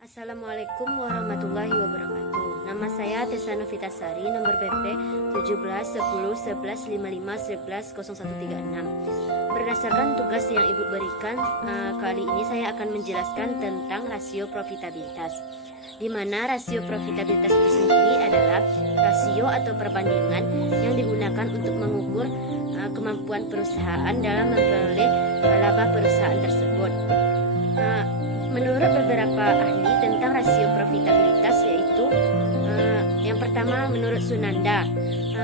Assalamualaikum warahmatullahi wabarakatuh. Nama saya Tessa Novitasari, nomor BP 17 10 11 55 11 0136. Berdasarkan tugas yang Ibu berikan, kali ini saya akan menjelaskan tentang rasio profitabilitas. Di mana rasio profitabilitas itu sendiri adalah rasio atau perbandingan yang digunakan untuk mengukur kemampuan perusahaan dalam memperoleh laba perusahaan tersebut. Menurut beberapa ahli tentang rasio profitabilitas, yaitu yang pertama menurut Sunanda.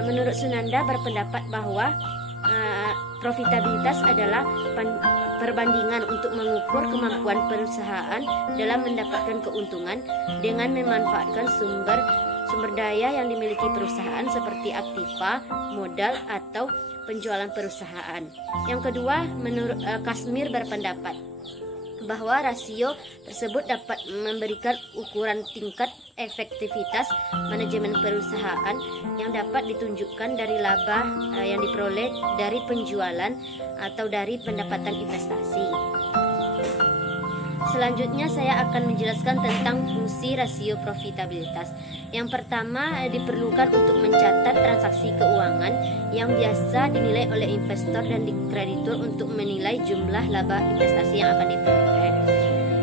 Menurut Sunanda berpendapat bahwa profitabilitas adalah perbandingan untuk mengukur kemampuan perusahaan dalam mendapatkan keuntungan dengan memanfaatkan sumber daya yang dimiliki perusahaan seperti aktiva, modal, atau penjualan perusahaan. Yang kedua, menurut Kasmir berpendapat bahwa rasio tersebut dapat memberikan ukuran tingkat efektivitas manajemen perusahaan yang dapat ditunjukkan dari laba yang diperoleh dari penjualan atau dari pendapatan investasi. Selanjutnya saya akan menjelaskan tentang fungsi rasio profitabilitas. Yang pertama, diperlukan untuk mencatat transaksi keuangan yang biasa dinilai oleh investor dan kreditur untuk menilai jumlah laba investasi yang akan diperoleh.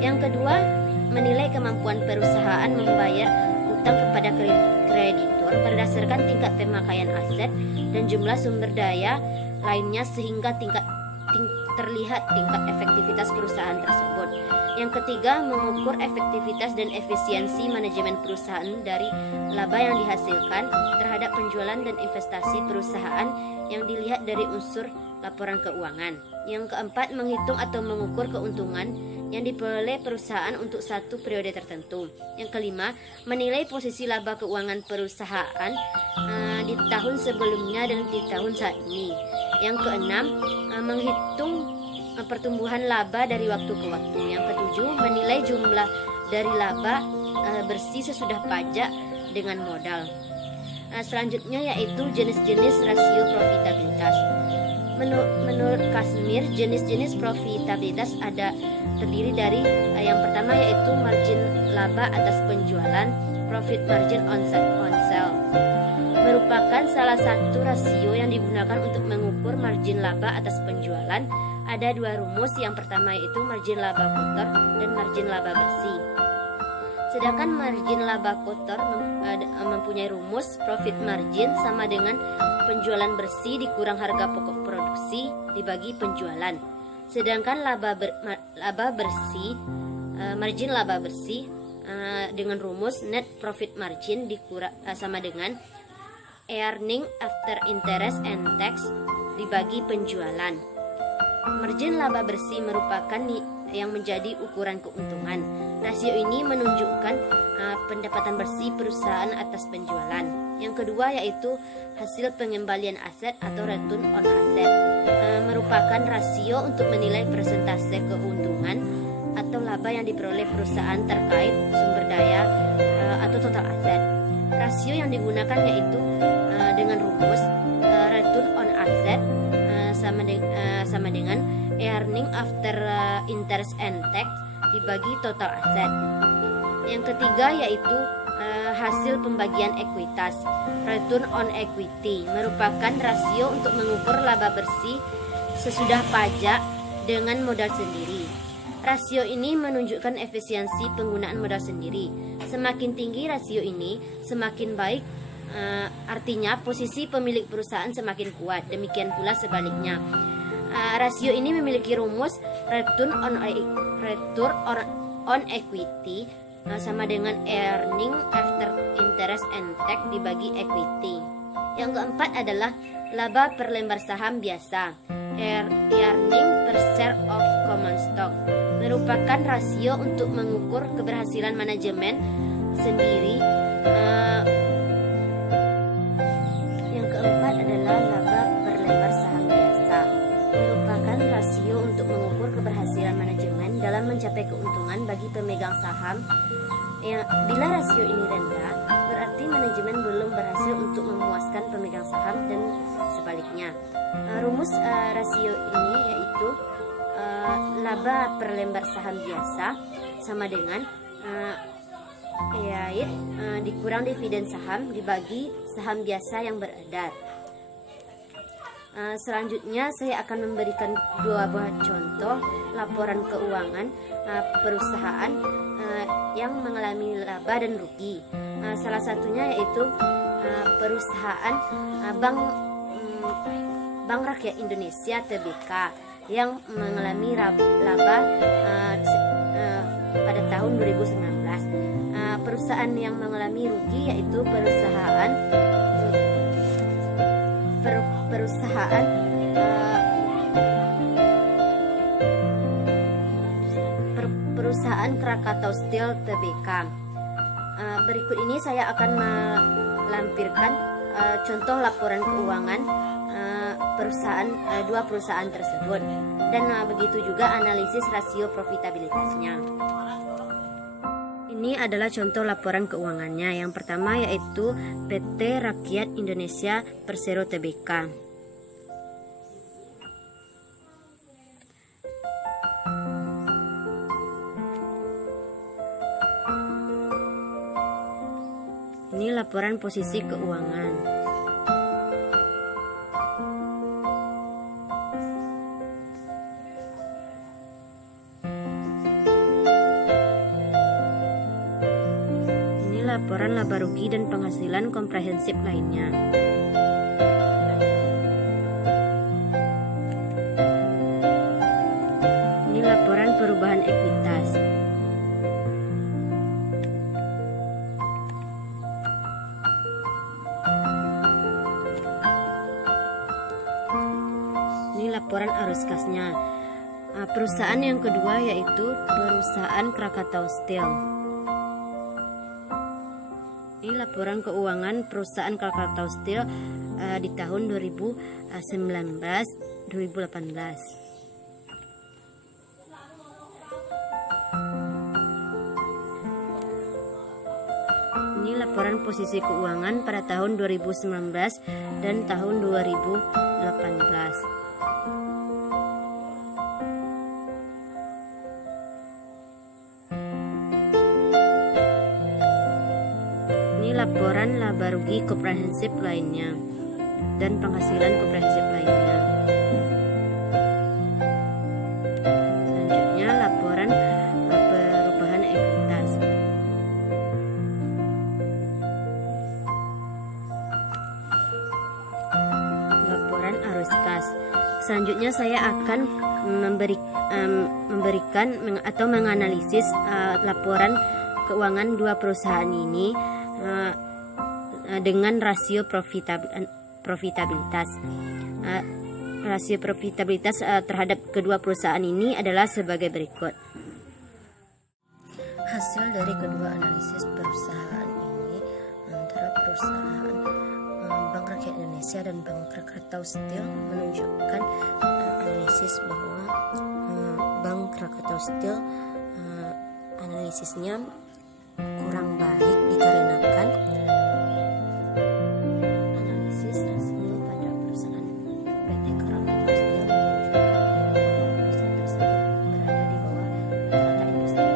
Yang kedua, menilai kemampuan perusahaan membayar utang kepada kreditur berdasarkan tingkat pemakaian aset dan jumlah sumber daya lainnya sehingga terlihat tingkat efektivitas perusahaan tersebut. Yang ketiga, mengukur efektivitas dan efisiensi manajemen perusahaan dari laba yang dihasilkan terhadap penjualan dan investasi perusahaan yang dilihat dari unsur laporan keuangan. Yang keempat, menghitung atau mengukur keuntungan yang diperoleh perusahaan untuk satu periode tertentu. Yang kelima, menilai posisi laba keuangan perusahaan di tahun sebelumnya dan di tahun saat ini. Yang keenam, menghitung pertumbuhan laba dari waktu ke waktu. Yang ketujuh, menilai jumlah dari laba bersih sesudah pajak dengan modal. Selanjutnya yaitu jenis-jenis rasio profitabilitas. Menurut Kasmir, jenis-jenis profitabilitas terdiri dari yang pertama yaitu margin laba atas penjualan, profit margin on sale. Merupakan salah satu rasio yang digunakan untuk mengukur margin laba atas penjualan. Ada dua rumus, yang pertama yaitu margin laba kotor dan margin laba bersih. Sedangkan margin laba kotor mempunyai rumus profit margin sama dengan penjualan bersih dikurang harga pokok produksi dibagi penjualan. Sedangkan margin laba bersih dengan rumus net profit margin sama dengan earning after interest and tax dibagi penjualan. Margin laba bersih merupakan yang menjadi ukuran keuntungan. Rasio ini menunjukkan pendapatan bersih perusahaan atas penjualan. Yang kedua yaitu hasil pengembalian aset atau return on asset. Merupakan rasio untuk menilai persentase keuntungan atau laba yang diperoleh perusahaan terkait sumber daya atau total aset. Rasio yang digunakan yaitu dengan rumus return on asset sama dengan earning after interest and tax dibagi total aset. Yang ketiga yaitu hasil pembagian ekuitas, return on equity, merupakan rasio untuk mengukur laba bersih sesudah pajak dengan modal sendiri. Rasio ini menunjukkan efisiensi penggunaan modal sendiri. Semakin tinggi rasio ini, semakin baik. Artinya posisi pemilik perusahaan semakin kuat. Demikian pula sebaliknya. Rasio ini memiliki rumus return on equity sama dengan earning after interest and tax dibagi equity. Yang keempat adalah laba per lembar saham biasa, earning per share of common stock, merupakan rasio untuk mengukur keberhasilan manajemen sendiri. Yang keempat adalah laba per lembar saham biasa, merupakan rasio untuk mengukur keberhasilan manajemen dalam mencapai keuntungan bagi pemegang saham. Bila rasio ini rendah, berarti manajemen belum berhasil untuk memuaskan pemegang saham dan sebaliknya. Rumus rasio ini yaitu laba per lembar saham biasa sama dengan dikurang dividen saham dibagi saham biasa yang beredar. Selanjutnya saya akan memberikan dua buah contoh laporan keuangan perusahaan yang mengalami laba dan rugi. Salah satunya yaitu perusahaan Bank Rakyat Indonesia (TBK) yang mengalami laba pada tahun 2019. Perusahaan yang mengalami rugi yaitu perusahaan Krakatau Steel (TBK). Berikut ini saya akan melampirkan contoh laporan keuangan dua perusahaan tersebut, dan begitu juga analisis rasio profitabilitasnya. Ini adalah contoh laporan keuangannya. Yang pertama yaitu PT Rakyat Indonesia Persero (TBK). Ini laporan posisi keuangan. Laporan laba rugi dan penghasilan komprehensif lainnya. Ini laporan perubahan ekuitas. Ini laporan arus kasnya. Perusahaan yang kedua yaitu perusahaan Krakatau Steel. Ini laporan keuangan perusahaan Krakatau Steel di tahun 2018. Ini laporan posisi keuangan pada tahun 2019 dan tahun 2018. Laporan laba rugi komprehensif lainnya dan penghasilan komprehensif lainnya. Selanjutnya laporan perubahan ekuitas. Laporan arus kas. Selanjutnya saya akan memberikan atau menganalisis laporan keuangan dua perusahaan ini dengan rasio profitabilitas. Rasio profitabilitas terhadap kedua perusahaan ini adalah sebagai berikut. Hasil dari kedua analisis perusahaan ini antara perusahaan Bank Rakyat Indonesia dan Bank Krakatau Steel menunjukkan analisis bahwa Bank Krakatau Steel analisisnya kurang baik dikarenakan analisis rasio pada perusahaan PT Krakatau Steel menunjukkan perusahaan tersebut berada di bawah rata-rata industri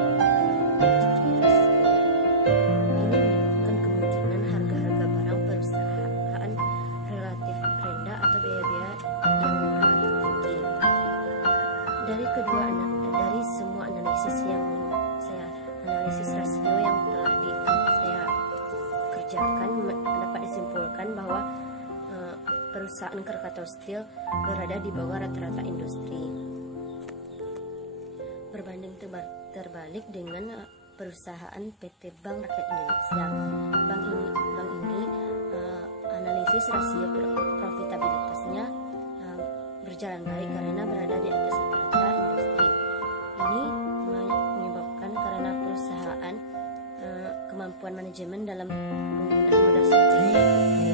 rasio. Ini menyebabkan kemungkinan harga-harga barang perusahaan relatif rendah atau biaya-biaya yang relatif tinggi. Dari semua analisis yang analisis rasio yang telah saya kerjakan, dapat disimpulkan bahwa perusahaan Krakatau Steel berada di bawah rata-rata industri. Berbanding terbalik dengan perusahaan PT Bank Rakyat Indonesia. Bank ini analisis rasio profitabilitasnya berjalan baik karena berada di atas rata-rata industri. Ini menyebabkan karena perusahaan kemampuan manajemen dalam menggunakan modal sendiri